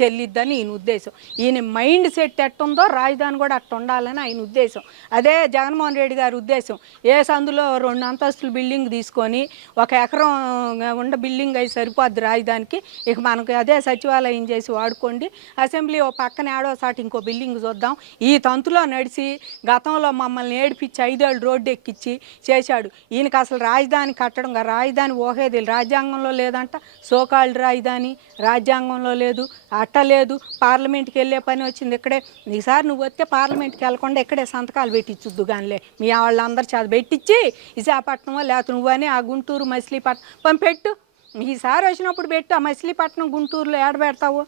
చెల్లిద్దని ఈయన ఉద్దేశం. ఈయన మైండ్ సెట్ ఎట్టుందో రాజధాని కూడా అట్ట ఉండాలని ఆయన ఉద్దేశం. అదే జగన్మోహన్ రెడ్డి గారి ఉద్దేశం. ఏ సందులో 2 అంతస్తుల బిల్డింగ్ తీసుకొని 1 ఎకరం ఉన్న బిల్డింగ్ అయి సరిపోద్ది రాజధానికి. ఇక మనకు అదే సచివాలయం చేసి వాడుకోండి, అసెంబ్లీ ఓ పక్కన ఏడోసాటి ఇంకో బిల్డింగ్ చూద్దాం. ఈ తంతులో నడిచి గతంలో మమ్మల్ని ఏడిపించి 5 ఏళ్ళు రోడ్డు ఎక్కించి చేశాడు. ఈయనకి అసలు రాజధాని కట్టడం, రాజధాని ఊహేది రాజ్యాంగంలో లేదంట. సోకాళ్ళు రాజధాని రాజ్యాంగంలో లేదు, అట్ట లేదు. పార్లమెంట్కి వెళ్ళే పని వచ్చింది ఇక్కడే. ఈసారి నువ్వు వస్తే పార్లమెంట్కి వెళ్ళకుండా ఇక్కడే సంతకాలు పెట్టించుద్దు కానిలే, మీ వాళ్ళందరూ చేత పెట్టించి విశాఖపట్నమో లేకపోతే నువ్వని ఆ గుంటూరు మచిలీపట్నం పెట్టు. ఈసారి వచ్చినప్పుడు పెట్టు. ఆ మచిలీపట్నం గుంటూరులో ఏడ పెడతావు?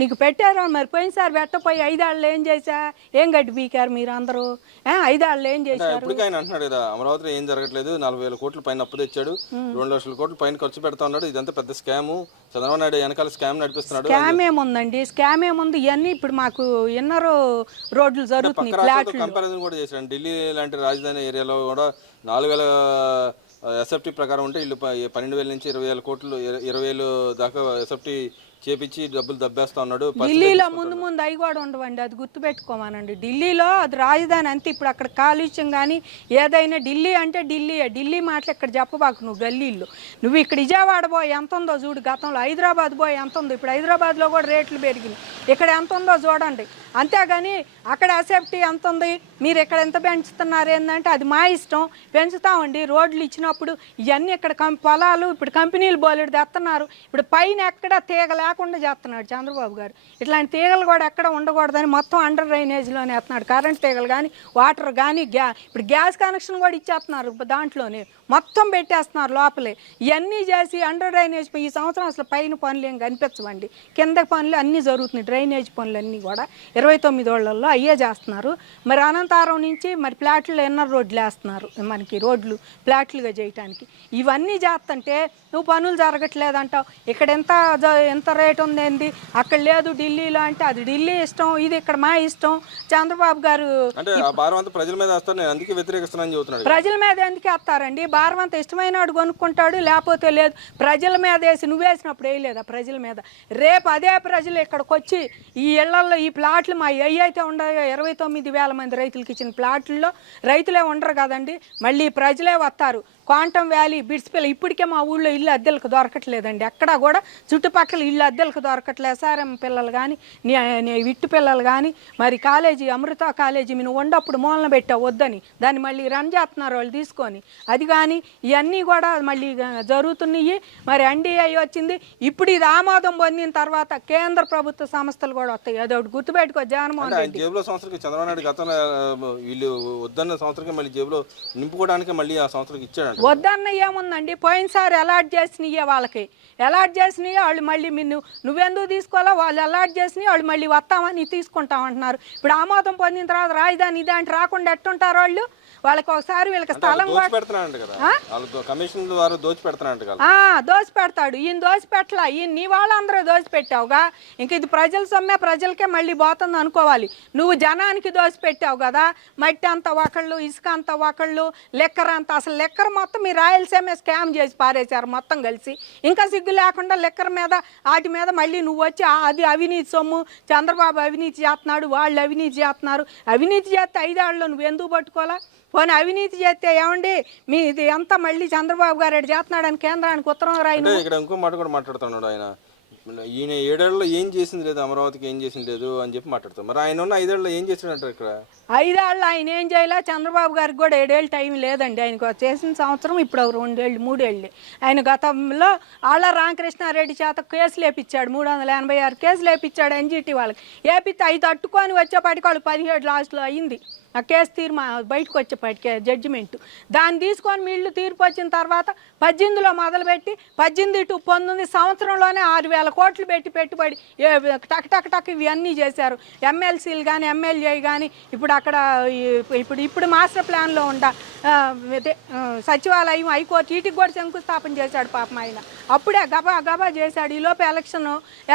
నీకు పెట్టారు మరి. పోయినసారి పెట్టపోయి 5 ఏళ్ళు ఏం చేశా? ఏం గడ్డి పీకారు మీరు అందరూ? 5 ఏళ్ళు ఏం చేశారు? ఆయన అంటున్నాడు కదా, అమరావతిలో ఏం జరగట్లేదు, 40,000 కోట్ల పైన అప్పు తెచ్చాడు, 2 లక్షల కోట్ల పైన ఖర్చు పెడతా ఉన్నాడు, ఇదంతా పెద్ద స్కాము, చంద్రబాబు నాయుడు వెనకాల స్కామ్ నడిపిస్తున్నాడు. స్కామ్ ఏముందండి? స్కామ్ ఏముంది? ఇవన్నీ ఇప్పుడు మాకు ఇన్నర్ రోడ్లు జరుగుతున్నాయి. కంపారిజన్ కూడా చేశాడు. ఢిల్లీ లాంటి రాజధాని ఏరియాలో కూడా 4,000 ఎస్ఎఫ్టీ ప్రకారం ఉంటే వీళ్ళు 12,000 నుంచి 20,000 కోట్లు 20,000 దాకా ఎస్ఎఫ్టీ చేపించి డబ్బులు దబ్బేస్తా ఉన్నాడు. ఢిల్లీలో ముందు అవి కూడా ఉండవండి, అది గుర్తుపెట్టుకోమానండి. ఢిల్లీలో అది రాజధాని అంతే. ఇప్పుడు అక్కడ కాలుష్యం కానీ ఏదైనా ఢిల్లీ అంటే ఢిల్లీ మాటలు ఇక్కడ చెప్పబాకు నువ్వు. గల్లీల్లో నువ్వు ఇక్కడ విజయవాడ పోయి ఎంత ఉందో చూడు గతంలో, హైదరాబాద్ పోయి ఎంత ఉందో, ఇప్పుడు హైదరాబాద్లో కూడా రేట్లు పెరిగినాయి, ఇక్కడ ఎంత ఉందో చూడండి. అంతేగాని అక్కడ ఎస్ఎఫ్టీ ఎంత ఉంది, మీరు ఇక్కడ ఎంత పెంచుతున్నారు ఏంటంటే అది మా ఇష్టం, పెంచుతామండి. రోడ్లు ఇచ్చినప్పుడు ఇవన్నీ ఇక్కడ పొలాలు ఇప్పుడు కంపెనీలు బోలెడు తెస్తున్నారు. ఇప్పుడు పైన ఎక్కడ తీగ లేకుండా చేస్తున్నాడు చంద్రబాబు గారు. ఇట్లాంటి తీగలు కూడా ఎక్కడ ఉండకూడదని మొత్తం అండర్ డ్రైనేజ్లోనే వేస్తున్నాడు. కరెంట్ తీగలు కానీ వాటర్ కానీ ఇప్పుడు గ్యాస్ కనెక్షన్ కూడా ఇచ్చేస్తున్నారు, దాంట్లోనే మొత్తం పెట్టేస్తున్నారు లోపలే. ఇవన్నీ చేసి అండర్ డ్రైనేజ్ ఈ సంవత్సరం అసలు పైన పనులు ఏం కనిపించవండి, కింద పనులు అన్నీ జరుగుతున్నాయి. డ్రైనేజ్ పనులు అన్నీ కూడా 29 ఏళ్లలో అయ్యే చేస్తున్నారు. మరి అనంతరం నుంచి మరి ప్లాట్లు ఎన్నో రోడ్లు వేస్తున్నారు, మనకి రోడ్లు ప్లాట్లుగా చేయటానికి. ఇవన్నీ చేస్తుంటే నువ్వు పనులు జరగట్లేదంటావు. ఇక్కడ ఎంత రేట్ ఉందేంది, అక్కడ లేదు ఢిల్లీలో అంటే అది ఢిల్లీ ఇష్టం, ఇది ఇక్కడ మా ఇష్టం. చంద్రబాబు గారు ప్రజల మీద ప్రజల మీద ఎందుకు వేస్తారండి? భారం అంతా ఇష్టమైన వాడు కొనుక్కుంటాడు, లేకపోతే లేదు. ప్రజల మీద వేసి నువ్వు వేసినప్పుడు వేయలేదా ప్రజల మీద? రేపు అదే ప్రజలు ఇక్కడికి వచ్చి ఈ ఇళ్లలో ఈ ప్లాట్లు మా అయితే ఉండయో 29,000 మంది రైతులకి ఇచ్చిన ప్లాట్లలో రైతులే ఉండరు కదండి, మళ్ళీ ప్రజలే వస్తారు. క్వాంటమ్ వ్యాలీ బిడ్స్పిల్ల ఇప్పటికే మా ఊళ్ళో ఇల్లు అద్దెలకు దొరకట్లేదండి. ఎక్కడా కూడా చుట్టుపక్కల ఇల్లు అద్దెలకు దొరకట్లేదు. ఎస్ఆర్ఎం పిల్లలు కానీ విట్టు పిల్లలు కానీ మరి కాలేజీ అమృత కాలేజీ మీరు ఉండప్పుడు మూలన పెట్టావు వద్దని, దాన్ని మళ్ళీ రన్ చేస్తున్నారు వాళ్ళు తీసుకొని. అది కానీ ఇవన్నీ కూడా మళ్ళీ జరుగుతున్నాయి. మరి ఎన్డీఏ వచ్చింది, ఇప్పుడు ఇది ఆమోదం పొందిన తర్వాత కేంద్ర ప్రభుత్వ సంస్థలు కూడా వస్తాయి. అదొకటి గుర్తుపెట్టుకో జగన్మోహన్ రెడ్డి. జేబులో సంవత్సరానికి చంద్రబాబు నాయుడు గతంలో వీళ్ళు వద్దన్న సంవత్సరానికి మళ్ళీ జేబులో నింపుకోవడానికి మళ్ళీ ఆ సంవత్సరానికి ఇచ్చాడు. వద్దన్న ఏముందండి? పోయినసారి అలాట్ చేసినయే వాళ్ళకి, అలాట్ చేసినవి వాళ్ళు మళ్ళీ నువ్వెందుకు తీసుకోవాలా, వాళ్ళు అలాట్ చేసినవి వాళ్ళు మళ్ళీ వస్తామని తీసుకుంటామంటున్నారు. ఇప్పుడు ఆమోదం పొందిన తర్వాత రాజధాని ఇదే అంటే రాకుండా ఎట్టుంటారు వాళ్ళు? వాళ్ళకి ఒకసారి వీళ్ళకి స్థలం దోచి పెడతాడు. ఈయన దోచి పెట్టలా, ఈయన నీ వాళ్ళందరూ దోచి పెట్టావుగా. ఇంక ఇది ప్రజల సొమ్మే, ప్రజలకే మళ్ళీ పోతుంది అనుకోవాలి. నువ్వు జనానికి దోచి పెట్టావు కదా. మట్టి అంత ఒకళ్ళు, ఇసుక అంత ఒకళ్ళు, లెక్కర్ అంత. అసలు లెక్కర్ మొత్తం మీ రాయలసీమే స్కామ్ చేసి పారేశారు మొత్తం కలిసి. ఇంకా సిగ్గు లేకుండా లెక్కర్ మీద వాటి మీద మళ్ళీ నువ్వు వచ్చి అది అవినీతి సొమ్ము, చంద్రబాబు అవినీతి చేస్తున్నాడు, వాళ్ళు అవినీతి చేస్తున్నారు. అవినీతి చేస్తే 5 ఏళ్ళలో నువ్వు ఎందుకు పట్టుకోవాలా? పోనీ అవినీతి చేస్తే ఏమండి మీది అంతా మళ్ళీ చంద్రబాబు గారు చేస్తున్నాడని కేంద్రానికి ఉత్తరం రాయి. ఇక్కడ ఇంకో మాట కూడా మాట్లాడుతున్నాడు ఆయన. ఈయన 7 ఏళ్లలో ఏం చేసింది లేదు, అమరావతికి ఏం చేసింది లేదు అని చెప్పి మాట్లాడతాం. మరి ఆయన ఉన్న 5 ఏళ్ళలో ఏం చేసినట్టు? ఇక్కడ 5 ఏళ్ళు ఆయన ఏం చేయాలా? చంద్రబాబు గారికి కూడా 7 ఏళ్ళు టైం లేదండి. ఆయనకు చేసిన సంవత్సరం ఇప్పుడు 2 ఏళ్ళు 3 ఏళ్ళు. ఆయన గతంలో ఆళ్ళ రామకృష్ణారెడ్డి చేత కేసులు వేపించాడు, 386 కేసులు వేపించాడు ఎన్జిటి వాళ్ళకి. వేపిస్తే 5 తట్టుకొని వచ్చేపాటికి వాళ్ళు 17 లాస్ట్లో అయ్యింది ఆ కేసు బయటకు వచ్చేపాటికి జడ్జిమెంట్. దాన్ని తీసుకొని వీళ్ళు తీర్పు వచ్చిన తర్వాత 18లో మొదలుపెట్టి 18 to 19 సంవత్సరంలోనే 6,000 కోట్లు పెట్టి పెట్టుబడి టక్ ఇవన్నీ చేశారు. ఎమ్మెల్సీలు కానీ ఎమ్మెల్యే కానీ ఇప్పుడు అక్కడ ఇప్పుడు మాస్టర్ ప్లాన్లో సచివాలయం హైకోర్టు వీటికి కూడా శంకుస్థాపన చేశాడు పాపం ఆయన. అప్పుడే గబా చేశాడు. ఈలోపు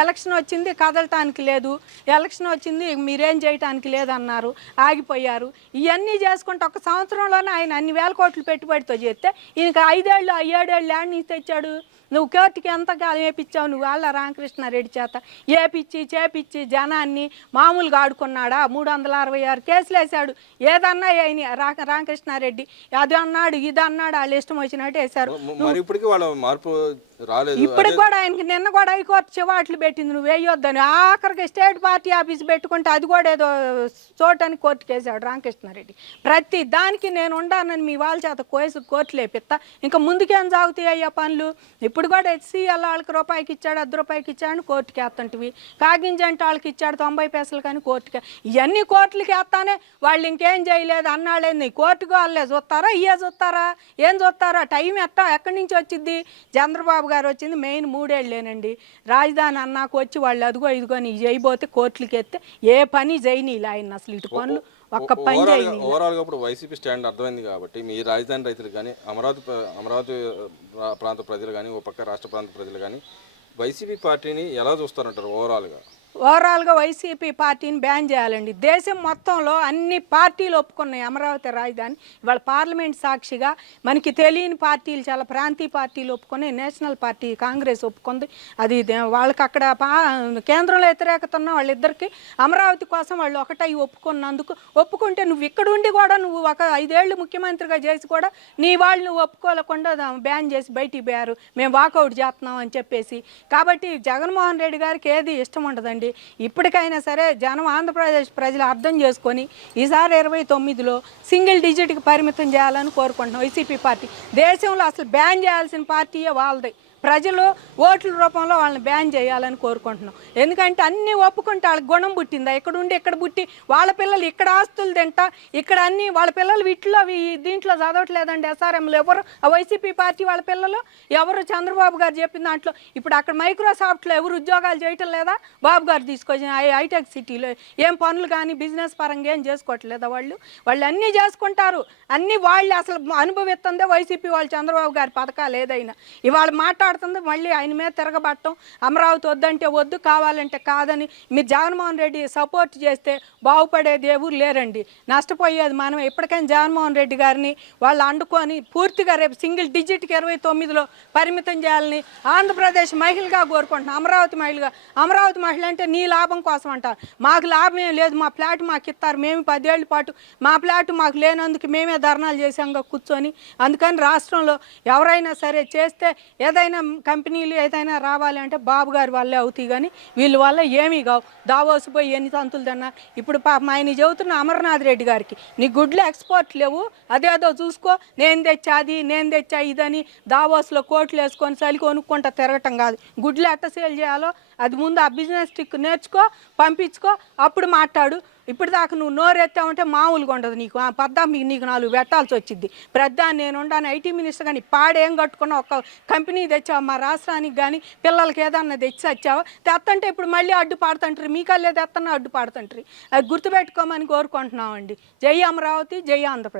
ఎలక్షన్ వచ్చింది, కదలటానికి లేదు. ఎలక్షన్ వచ్చింది, మీరేం చేయటానికి లేదన్నారు, ఆగిపోయారు. ఇవన్నీ చేసుకుంటే 1 సంవత్సరంలోనే ఆయన అన్ని వేల కోట్లు పెట్టుబడితో చేస్తే ఈయనకి 5 ఏళ్ళు 7 ఏళ్ళు ల్యాండ్ నుంచి తెచ్చాడు. నువ్వు కోర్టుకి ఎంతకాలం వేపించావు నువ్వు వాళ్ళ రామకృష్ణారెడ్డి చేత చేపించి జనాన్ని మామూలుగా ఆడుకున్నాడా? 366 కేసులు వేశాడు. ఏదన్నా రామకృష్ణారెడ్డి అది అన్నాడు ఇది అన్నాడు, వాళ్ళు ఇష్టం వచ్చినట్టు వేశారు. మరి ఇప్పటికీ వాళ్ళ మార్పు రాలేదు. ఇప్పుడు కూడా ఆయనకి నిన్న కూడా హైకోర్టు చివాట్లు పెట్టింది నువ్వు వేయొద్దని. ఆఖరికి స్టేట్ పార్టీ ఆఫీస్ పెట్టుకుంటే అది కూడా ఏదో చోటని కోర్టుకు వేసాడు రామకృష్ణారెడ్డి. ప్రతి దానికి నేను ఉండానని మీ వాళ్ళ చేత కోర్టులు వేపిస్తా. ఇంకా ముందుకేం సాగుతాయి అయ్యా పనులు? ఇప్పుడు కూడా HCL వాళ్ళకి రూపాయికి ఇచ్చాడు, 10 రూపాయలకి ఇచ్చాడు కోర్టుకి వేస్తుంటివి. కాగింజంటే వాళ్ళకి ఇచ్చాడు 90 పైసలు కానీ కోర్టుకి. ఇవన్నీ కోర్టులకి వేస్తానే వాళ్ళు ఇంకేం చేయలేదు అన్నాడేంది. కోర్టుకు వాళ్ళే చూస్తారా? చూస్తారా? ఏం చూస్తారా? టైం ఎక్కడి నుంచి వచ్చింది? చంద్రబాబు గారు వచ్చింది మెయిన్ 3 ఏళ్ళేనండి. రాజధాని అన్నాకు వచ్చి వాళ్ళు అదిగో ఇదిగో నీ చేయబోతే కోర్టులకి ఎత్తే ఏ పని చేయనీలే ఆయన అసలు. ఇటు పనులు ఒక్క పని చేయని. ఓవరాల్గా ఇప్పుడు వైసీపీ స్టాండ్ అర్థమైంది కాబట్టి మీ రాజధాని రైతులు కానీ అమరావతి ప్రాంత ప్రజలు కానీ ఓ పక్క రాష్ట్ర ప్రాంత ప్రజలు కానీ వైసీపీ పార్టీని ఎలా చూస్తారంటారు ఓవరాల్గా? ఓవరాల్గా వైసీపీ పార్టీని బ్యాన్ చేయాలండి. దేశం మొత్తంలో అన్ని పార్టీలు ఒప్పుకున్నాయి అమరావతి రాజధాని. ఇవాళ పార్లమెంట్ సాక్షిగా మనకి తెలియని పార్టీలు, చాలా ప్రాంతీయ పార్టీలు ఒప్పుకొని, నేషనల్ పార్టీ కాంగ్రెస్ ఒప్పుకుంది. అది వాళ్ళకి అక్కడ కేంద్రంలో వ్యతిరేకత ఉన్న వాళ్ళిద్దరికి అమరావతి కోసం వాళ్ళు ఒకటై ఒప్పుకున్నందుకు. ఒప్పుకుంటే నువ్వు ఇక్కడ ఉండి కూడా నువ్వు ఒక 5 ఏళ్ళు ముఖ్యమంత్రిగా చేసి కూడా నీ వాళ్ళు నువ్వు ఒప్పుకోలేకుండా బ్యాన్ చేసి బయటికి పోయారు. మేము వాకౌట్ చేస్తున్నాం అని చెప్పేసి. కాబట్టి జగన్మోహన్ రెడ్డి గారికి ఏది ఇష్టం ఉండదండి. ఇప్పటికైనా సరే ఆంధ్రప్రదేశ్ ప్రజలు అర్థం చేసుకొని ఈసారి 29లో సింగిల్ డిజిట్కి పరిమితం చేయాలని కోరుకుంటున్నాం. వైసీపీ పార్టీ దేశంలో అసలు బ్యాన్ చేయాల్సిన పార్టీయే వాళ్ళది. ప్రజలు ఓట్ల రూపంలో వాళ్ళని బ్యాన్ చేయాలని కోరుకుంటున్నాం. ఎందుకంటే అన్నీ ఒప్పుకుంటే వాళ్ళకి గుణం పుట్టిందా? ఇక్కడ ఉండి ఇక్కడ పుట్టి వాళ్ళ పిల్లలు ఇక్కడ ఆస్తులు తింటా ఇక్కడ అన్నీ వాళ్ళ పిల్లలు వీటిలో దీంట్లో చదవట్లేదండి. SRMలో ఎవరు వైసీపీ పార్టీ వాళ్ళ పిల్లలు ఎవరు? చంద్రబాబు గారు చెప్పిన దాంట్లో ఇప్పుడు అక్కడ మైక్రోసాఫ్ట్లో ఎవరు ఉద్యోగాలు చేయటం లేదా? బాబు గారు తీసుకొచ్చిన హైటెక్ సిటీలో ఏం పనులు కానీ బిజినెస్ పరంగా ఏం చేసుకోవట్లేదా? వాళ్ళు అన్నీ చేసుకుంటారు. అన్నీ వాళ్ళు అసలు అనుభవిస్తుందే వైసీపీ వాళ్ళు. చంద్రబాబు గారి పథకాలు ఏదైనా ఇవాళ మాట్లాడుతుంది మళ్ళీ ఆయన మీద తిరగబట్టం. అమరావతి వద్దంటే వద్దు, కావాలంటే కాదని మీరు జగన్మోహన్ రెడ్డి సపోర్ట్ చేస్తే బాగుపడేది ఎవరు లేరండి, నష్టపోయేది మనం. ఎప్పటికైనా జగన్మోహన్ రెడ్డి గారిని వాళ్ళు అండుకొని పూర్తిగా రేపు సింగిల్ డిజిట్కి 29లో పరిమితం చేయాలని ఆంధ్రప్రదేశ్ మహిళగా కోరుకుంటున్నాం. అమరావతి మహిళ అంటే నీ లాభం కోసం అంటారు. మాకు లాభం ఏం లేదు, మా ఫ్లాట్ మాకు ఇస్తారు, మేము 10 ఏళ్ళ పాటు మా ఫ్లాట్ మాకు లేనందుకు మేమే ధర్నాలు చేసాంగా కూర్చొని. అందుకని రాష్ట్రంలో ఎవరైనా సరే చేస్తే ఏదైనా కంపెనీలు ఏదైనా రావాలి అంటే బాబు గారి వల్లే అవుతాయి కానీ వీళ్ళ వల్ల ఏమీ కావు. దావోసు పోయి ఎన్ని తంతులు తిన్నా. ఇప్పుడు పాపం ఆయన చెబుతున్న అమర్నాథ్ రెడ్డి గారికి నీ గుడ్లు ఎక్స్పోర్ట్ లేవు, అదేదో చూసుకో, నేను తెచ్చా ఇదని దావోస్లో కోట్లు వేసుకొని చలి కొనుక్కుంటా తిరగటం కాదు. గుడ్లు ఎట్ట సేల్ చేయాలో అది ముందు ఆ బిజినెస్ ట్రిక్ నేర్చుకో, పంపించుకో, అప్పుడు మాట్లాడు. ఇప్పుడు దాకా నువ్వు నోరెత్తావంటే మామూలుగా ఉండదు. నీకు నీకు 4 పెట్టాల్సి వచ్చింది. ప్రధాని నేను ఉండాను IT మినిస్టర్ కానీ పాడేం కట్టుకున్నా ఒక కంపెనీ తెచ్చావు మా రాష్ట్రానికి కానీ పిల్లలకి ఏదన్నా తెచ్చి వచ్చావు. తెత్తంటే ఇప్పుడు మళ్ళీ అడ్డు పాడుతుంటారు. మీకల్లే తెత్తన్నా అడ్డు పాడుతుంటారు. అది గుర్తుపెట్టుకోమని కోరుకుంటున్నామండి. జై అమరావతి, జై ఆంధ్రప్రదేశ్.